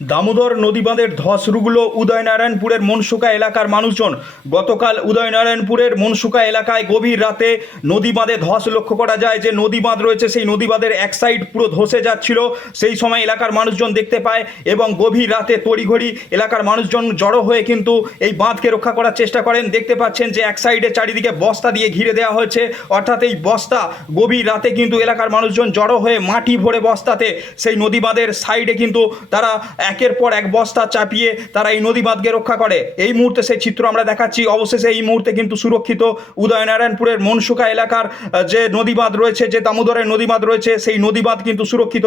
দামোদর নদীবাঁধের ধসরুগুলো উদয়নারায়ণপুরের মনসুকা এলাকার মানুষজন। গতকাল উদয়নারায়ণপুরের মনসুকা এলাকায় গভীর রাতে নদী বাঁধে ধস লক্ষ্য করা যায়। যে নদী বাঁধ রয়েছে, সেই নদী বাঁধের এক সাইড পুরো ধসে যাচ্ছিল। সেই সময় এলাকার মানুষজন দেখতে পায় এবং গভীর রাতে তড়িঘড়ি এলাকার মানুষজন জড়ো হয়ে কিন্তু এই বাঁধকে রক্ষা করার চেষ্টা করেন। দেখতে পাচ্ছেন যে এক সাইডে চারিদিকে বস্তা দিয়ে ঘিরে দেওয়া হয়েছে। অর্থাৎ এই বস্তা গভীর রাতে কিন্তু এলাকার মানুষজন জড়ো হয়ে মাটি ভরে বস্তাতে সেই নদী বাঁধের সাইডে কিন্তু তারা একের পর এক বস্তা চাপিয়ে তারা এই নদীবাঁধকে রক্ষা করে। এই মুহূর্তে সেই চিত্র আমরা দেখাচ্ছি। অবশেষে এই মুহূর্তে কিন্তু সুরক্ষিত উদয়নারায়ণপুরের মনসুকা এলাকার যে নদীবাঁধ রয়েছে, যে দামোদরের নদীবাঁধ রয়েছে, সেই নদীবাঁধ কিন্তু সুরক্ষিত।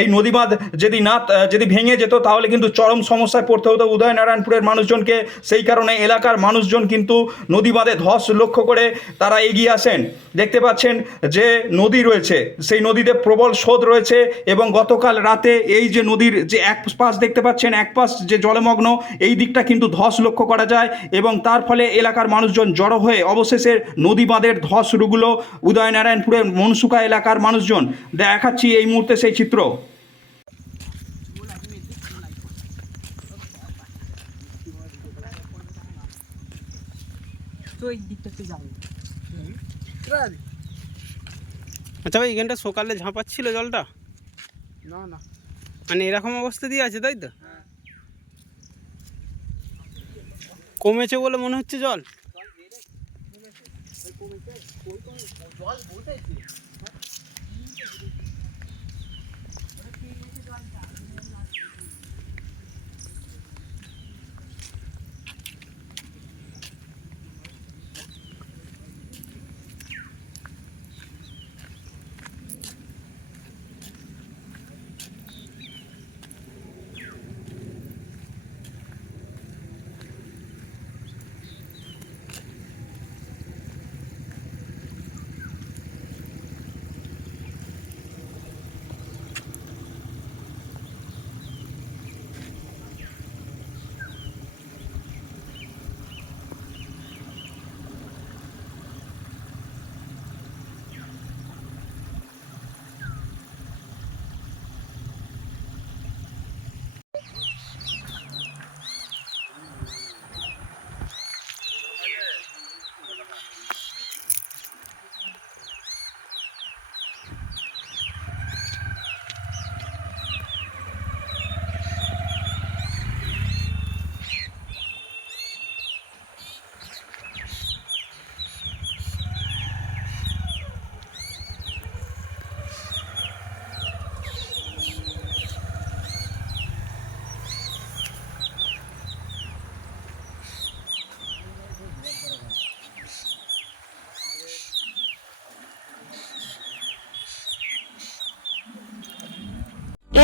এই নদীবাঁধ যদি না যদি ভেঙে যেত, তাহলে কিন্তু চরম সমস্যায় পড়তে হতো উদয়নারায়ণপুরের মানুষজনকে। সেই কারণে এলাকার মানুষজন কিন্তু নদীবাঁধে ধস লক্ষ্য করে তারা এগিয়ে আসেন। দেখতে পাচ্ছেন যে নদী রয়েছে, সেই নদীতে প্রবল স্রোত রয়েছে এবং গতকাল রাতে এই যে নদীর যে এক পাশ দেখতে পাচ্ছেন এক পাশ যে জলমগ্ন এই দিকটা কিন্তু ধস লক্ষ্য করা যায় এবং তার ফলে এলাকার মানুষজন জড়ো হয়ে অবশেষে নদী বাঁধের ধস শুরুগুলো উদয়নারায়ণপুরের মনসুকা এলাকার মানুষজন দেখাচ্ছি এই মুহূর্তে সেই চিত্র। আচ্ছা ভাই এখানটা সকালে ঝাঁপাচ্ছিল জলটা? না না। মানে এরকম অবস্থা দিয়ে আছে তাই তো? কমেছে বলে মনে হচ্ছে জল?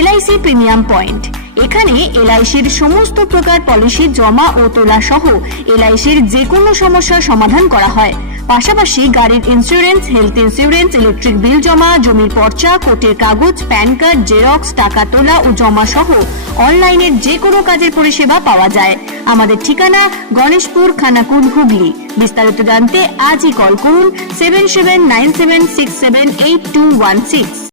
LIC premium point. এখানে এলআইসির সমস্ত প্রকার পলিসি জমা ও তোলা সহ এলআইসির যে কোনো সমস্যার সমাধান করা হয়। পাশাপাশি গাড়ির insurance health insurance electric bill জমা, জমির পর্চা কোর্টের কাগজ প্যান কার্ড জেরক্স টাকা তোলা ও জমা সহ অনলাইনের যে কোনো কাজের পরিষেবা পাওয়া যায়। আমাদের ঠিকানা গণেশপুর, খানাকুল, হুগলি। বিস্তারিত জানতে আজই কল করুন seven seven nine seven six seven eight two one six